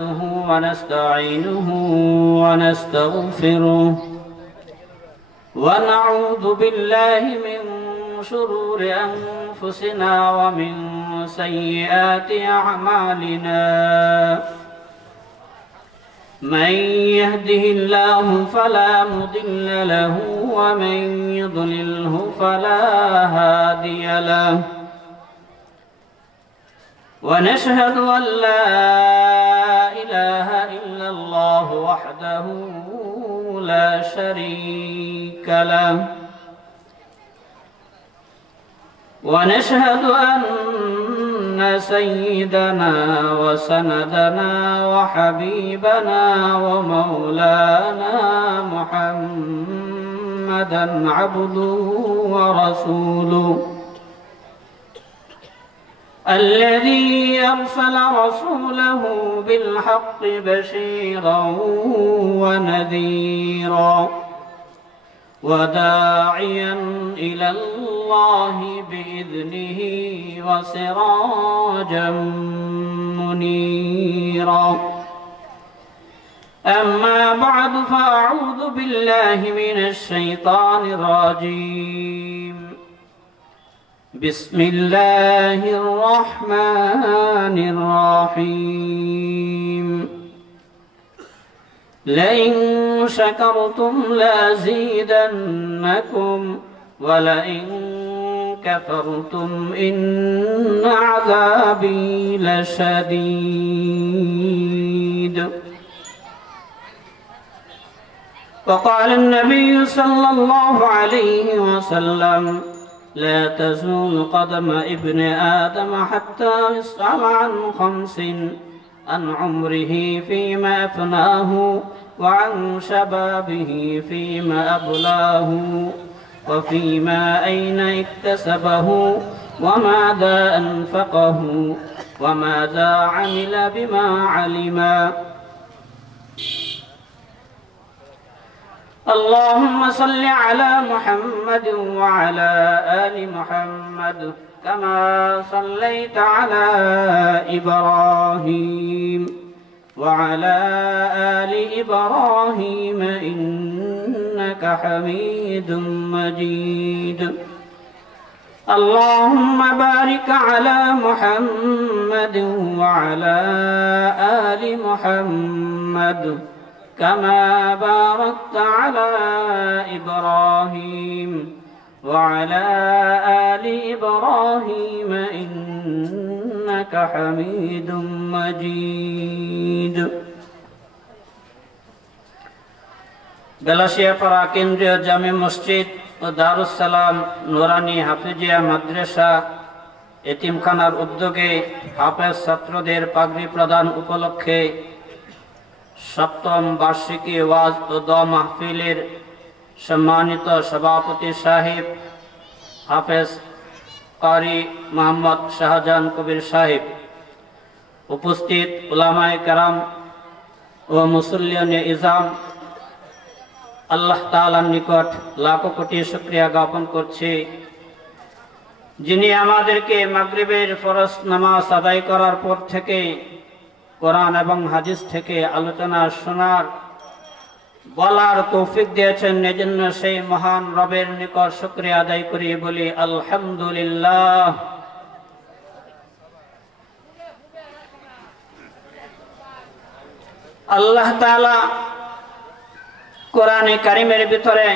ونستعينه ونستغفره ونعوذ بالله من شرور أنفسنا ومن سيئات أعمالنا من يهده الله فلا مضل له ومن يضلله فلا هادي له ونشهد أن لا إله إلا الله وحده لا شريك له ونشهد أن سيدنا وسندنا وحبيبنا ومولانا محمدا عبده ورسوله الذي أرسل رسوله بالحق بشيرا ونذيرا وداعيا إلى الله بإذنه وسراجا منيرا أما بعد فأعوذ بالله من الشيطان الرجيم بسم الله الرحمن الرحيم لئن شكرتم لأزيدنكم ولئن كفرتم إن عذابي لشديد وقال النبي صلى الله عليه وسلم لا تزول قدم ابن آدم حتى يسأل عن 5: عن عمره فيما أفناه وعن شبابه فيما أبلاه وفيما أين اكتسبه وماذا أنفقه وماذا عمل بما علما. اللهم صل على محمد وعلى آل محمد كما صليت على إبراهيم وعلى آل إبراهيم إنك حميد مجيد. اللهم بارك على محمد وعلى آل محمد كما باركت على إبراهيم وعلى آل إبراهيم إنك حميد مجيد. গলাশিয়াপাড়া কেন্দ্রীয় জামে মসজিদ ও দারুস সালাম নুরানি হাফিজিয়া মাদ্রাসা এতিমখানার উদ্যোগে হাফেজ ছাত্রদের পাগড়ি প্রদান উপলক্ষে সপ্তম বার্ষিকী ওয়াজ ও দোয়া মাহফিলের সম্মানিত সভাপতি সাহেব হাফেজ কারি মোহাম্মদ শাহজাহান কবির সাহেব, উপস্থিত উলামায়ে কেরাম ও মুসল্লিয়ানে ইজাম, আল্লাহ তাআলার নিকট লাখো কোটি শুকরিয়া জ্ঞাপন করছি যিনি আমাদেরকে মাগরিবের ফরজ নামাজ আদায় করার পর থেকে কোরআন এবং হাদিস থেকে আলোচনা শোনার বলার তৌফিক দিয়েছেন। এজন্য সেই মহান রবের নিকট শুকরিয়া আদায় করি, বলি আলহামদুলিল্লাহ। আল্লাহ তাআলা কোরআনে কারিমের ভিতরে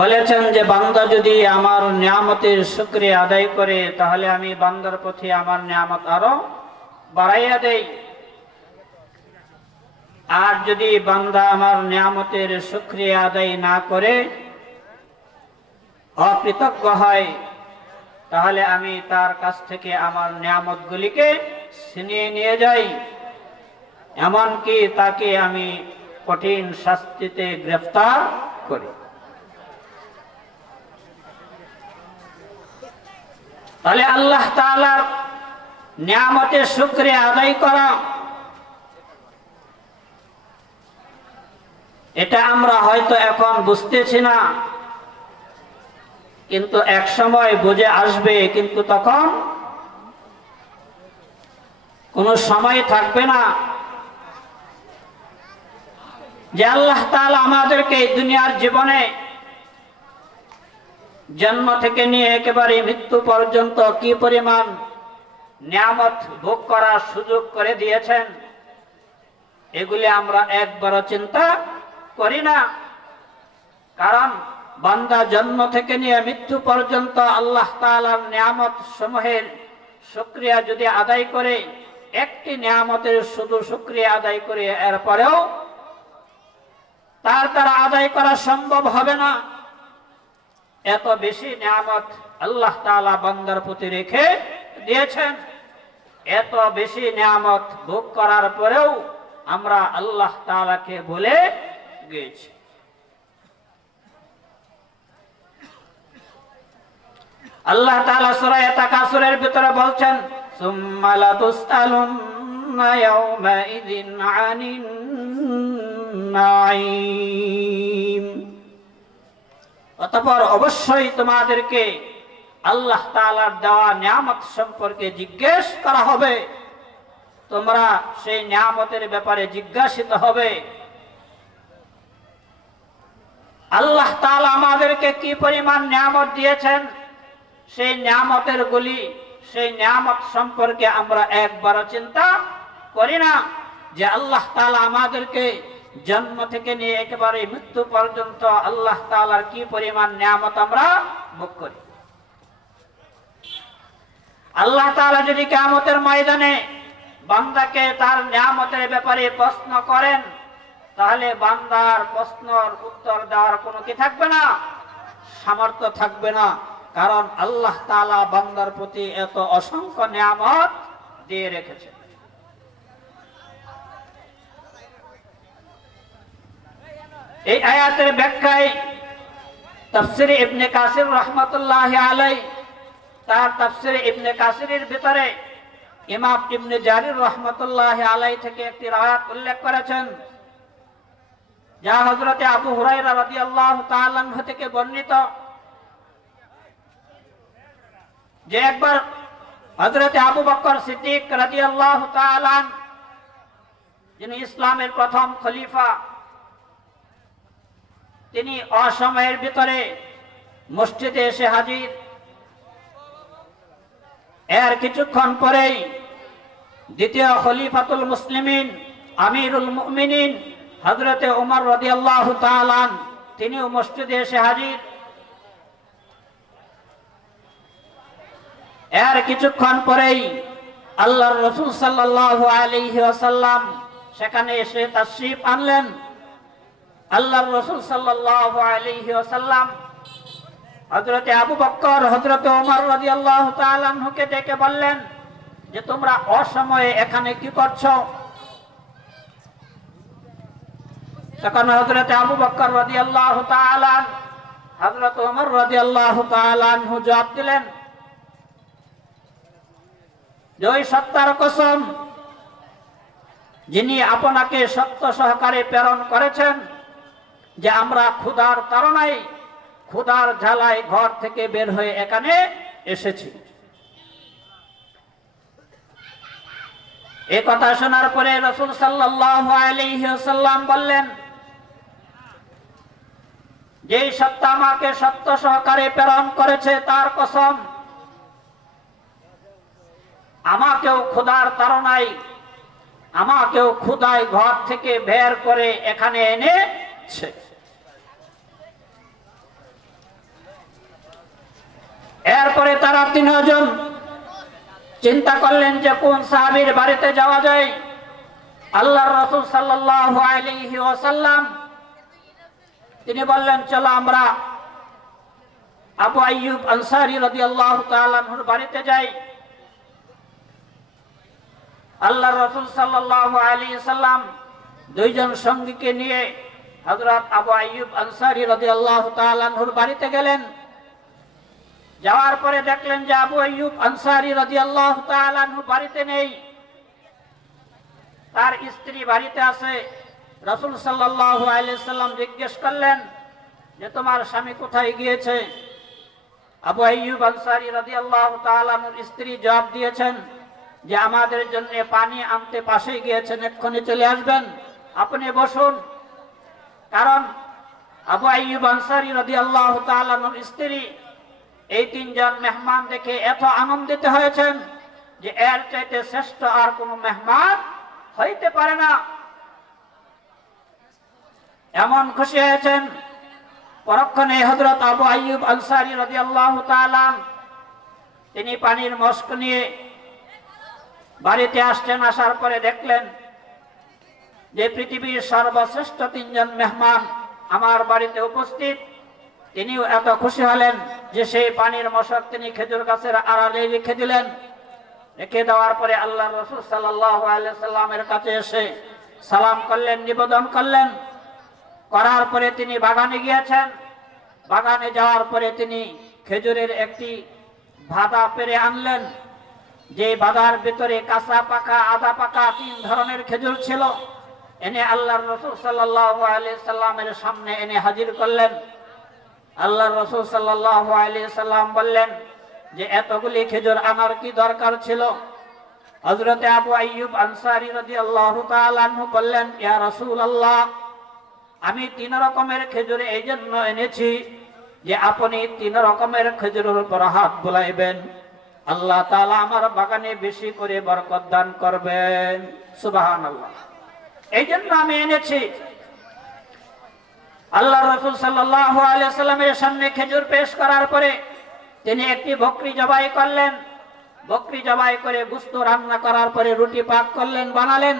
বলেছেন যে বান্দা যদি আমার নিয়ামতের শুকরিয়া আদায় করে তাহলে আমি বান্দার প্রতি আমার নিয়ামত আরো বাড়াইয়া দেই, আর যদি বান্দা আমার নিয়ামতের শুকরিয়া আদায় না করে অকৃতজ্ঞ হয় তাহলে আমি তার কাছ থেকে আমার নিয়ামতগুলিকে ছিনিয়ে নিয়ে যাই, এমনকি তাকে আমি কঠিন শাস্তিতে গ্রেফতার করি। তাহলে আল্লাহ তাআলার নিয়ামতের শুকরিয়া আদায় করা, এটা আমরা হয়তো এখন বুঝতেছি না, কিন্তু এক সময় বুঝে আসবে, কিন্তু তখন কোনো সময় থাকবে না যে আল্লাহ তাআলা আমাদেরকে এই দুনিয়ার জীবনে জন্ম থেকে নিয়ে একেবারে মৃত্যু পর্যন্ত কি পরিমাণ নিয়ামত ভোগ করার সুযোগ করে দিয়েছেন, এগুলি আমরা একবারও চিন্তা করি না। কারণ বান্দা জন্ম থেকে নিয়ে মৃত্যু পর্যন্ত আল্লাহ তাআলার নিয়ামত সমূহের শুকরিয়া যদি আদায় করে, একটি নিয়ামতের শুধু শুকরিয়া আদায় করে এরপরেও তার দ্বারা আদায় করা সম্ভব হবে না। এত বেশি নিয়ামত আল্লাহ তাআলা বান্দার প্রতি রেখে দিয়েছেন। এত বেশি নিয়ামত ভোগ করার পরেও আমরা আল্লাহ তাআলাকে ভুলে গেছি। আল্লাহ তাআলা সূরা তাকাসুরের ভিতরে বলছেন, সুম্মা লাতুসআলুন্না ইয়াওমাইযিন আনিন নাঈম। অতঃপর অবশ্যই তোমাদেরকে আল্লাহ তাআলার দেওয়া নিয়ামত সম্পর্কে জিজ্ঞেস করা হবে। তোমরা সেই নিয়ামতের ব্যাপারে জিজ্ঞাসিত হবে। আল্লাহ তাআলা আমাদেরকে কি পরিমাণ নিয়ামত দিয়েছেন, সেই নিয়ামতের গুলি, সেই নিয়ামত সম্পর্কে আমরা একবারও চিন্তা করি না যে আল্লাহ তাআলা আমাদেরকে জন্ম থেকে নিয়ে একেবারে মৃত্যু পর্যন্ত আল্লাহ তাআলার কি পরিমাণ নিয়ামত আমরা ভোগ করি। আল্লাহ তাআলা যদি কিয়ামতের ময়দানে বান্দাকে তার নিয়ামতের ব্যাপারে প্রশ্ন করেন, তাহলে বান্দার প্রশ্নের উত্তর দেওয়ার কোনো কি থাকবে না, সামর্থ্য থাকবে না। কারণ আল্লাহ তাআলা বান্দার প্রতি এত অসংখ্য নিয়ামত দিয়ে রেখেছেন। এই আয়াতের ব্যাখ্যায় তাফসীরে ইবনে কাসির রাহমাতুল্লাহি আলাইহি তার তাফসীরে ইবনে কাসিরের ভিতরে ইমাম ইবনে জারির রাহমাতুল্লাহি আলাইহি থেকে একটি রায়াত উল্লেখ করেছেন, যা হযরতে আবু হুরায়রা রাদিয়াল্লাহু তাআলা আনহু থেকে বর্ণিত, যে একবার হযরতে আবু বকর সিদ্দিক রাদিয়াল্লাহু তাআলা যিনি ইসলামের প্রথম খলিফা, তিনি অসময়ের ভিতরে মসজিদে এসে হাজির। এর কিছুক্ষণ পরেই দ্বিতীয় খলিফাতুল মুসলিমিন আমিরুল মুমিনিন হযরতে ওমর রাদিয়াল্লাহু তাআলা তিনিও মসজিদে এসে হাজির। এর কিছুক্ষণ পরেই আল্লাহর রাসূল সাল্লাল্লাহু আলাইহি ওয়াসাল্লাম সেখানে এসে তাশরীফ আনলেন। আল্লাহর রাসূল সাল্লাল্লাহু আলাইহি ওয়াসাল্লাম হযরতে আবু বকর, হযরতে ওমর রাদিয়াল্লাহু তাআলা আনহুকে ডেকে বললেন যে তোমরা অসময়ে এখানে কি করছো? তখন হযরতে আবু বকর রাদিয়াল্লাহু তাআলা হযরতে ওমর রাদিয়াল্লাহু তাআলা আনহু জবাব দিলেন যে ওই সত্তার কসম যিনি আপনাকে সত্য সহকারে প্রেরণ করেছেন যে আমরা ক্ষুধার তাড়নায়, ক্ষুধার ঝালায় ঘর থেকে বের হয়ে এখানে এসেছি। এই কথা শোনার পরে রাসূল সাল্লাল্লাহু আলাইহি ওয়াসাল্লাম বললেন, যেই সত্তা আমাকে সত্য সহকারে প্রেরণ করেছে তার কসম, আমাকেও ক্ষুধার তাড়নায়, আমাকেও ক্ষুধায় ঘর থেকে বের করে এখানে এনেছে। এরপরে তারা তিনজন চিন্তা করলেন যে কোন সাহাবীর বাড়িতে যাওয়া যায়। আল্লাহর রাসূল সাল্লাল্লাহু আলাইহি ওয়াসাল্লাম তিনি বললেন, চলো আমরা আবু আইয়ুব আনসারী রাদিয়াল্লাহু তাআলা আনহুর বাড়িতে যাই। আল্লাহর রাসূল সাল্লাল্লাহু আলাইহি ওয়াসাল্লাম দুইজন সঙ্গীকে নিয়ে হযরত আবু আইয়ুব আনসারী রাদিয়াল্লাহু তাআলা আনহুর বাড়িতে গেলেন। যাওয়ার পরে দেখলেন যে আবু আইয়ুব আনসারী রাদিয়াল্লাহু তাআলা আনহু বাড়িতে নেই, তার স্ত্রী বাড়িতে আছে। রাসূল সাল্লাল্লাহু আলাইহি ওয়াসাল্লাম জিজ্ঞেস করলেন যে তোমার স্বামী কোথায় গিয়েছে? আবু আইয়ুব আনসারী রাদিয়াল্লাহু তাআলা আনহুর স্ত্রী জবাব দিয়েছেন যে আমাদের জন্য পানি আনতে পাশে গিয়েছেন, এক্ষুনি চলে আসবেন, আপনি বসুন। কারণ আবু আইয়ুব আনসারী রাদিয়াল্লাহু তাআলা আনহুর স্ত্রী এই তিনজন মেহমান দেখে এত আনন্দিত হয়েছেন যে এর চাইতে শ্রেষ্ঠ আর কোনো মেহমান হইতে পারে না, এমন খুশি হয়েছেন। পরক্ষণে হযরত আবু আইয়ুব আনসারী রাদিয়াল্লাহু তাআলা তিনি পানির মশক নিয়ে বাড়িতে আসছেন। আসার পরে দেখলেন যে পৃথিবীর সর্বশ্রেষ্ঠ তিনজন মেহমান আমার বাড়িতে উপস্থিত। তিনিও এত খুশি হলেন যে সেই পানির মশক তিনি খেজুর গাছের আড়ালে রেখে দিলেন। রেখে দেওয়ার পরে আল্লাহর রাসূল সাল্লাল্লাহু আলাইহি সাল্লামের কাছে এসে সালাম করলেন, নিবেদন করলেন। করার পরে তিনি বাগানে গিয়েছেন। বাগানে যাওয়ার পরে তিনি খেজুরের একটি বাদা পেরে আনলেন। যে বাদার ভিতরে কাঁচা পাকা আধা পাকা তিন ধরনের খেজুর ছিল, এনে আল্লাহর রাসূল সাল্লাল্লাহু আলাইহি সাল্লামের সামনে এনে হাজির করলেন। আল্লাহর রাসূল সাল্লাল্লাহু আলাইহি সাল্লাম বললেন যে এতগুলি খেজুর আনার কি দরকার ছিল? হযরতে আবু আইয়ুব আনসারী রাদিয়াল্লাহু তাআলা আনহু বললেন, ইয়া রাসূলুল্লাহ, আমি তিন রকমের খেজুর এই জন্য এনেছি যে আপনি তিন রকমের খেজুরের উপর হাত বুলাইবেন, আল্লাহ তাআলা আমার বাগানে বেশি করে বরকত দান করবেন। সুবহানাল্লাহ। এই জন্য আমি এনেছি। আল্লাহর রাসূল সাল্লাল্লাহু আলাইহি সাল্লামের সামনে খেজুর পেশ করার পরে তিনি একটি বকরি জবাই করলেন। বকরি জবাই করে গোশত রান্না করার পরে রুটি পাক করলেন, বানালেন।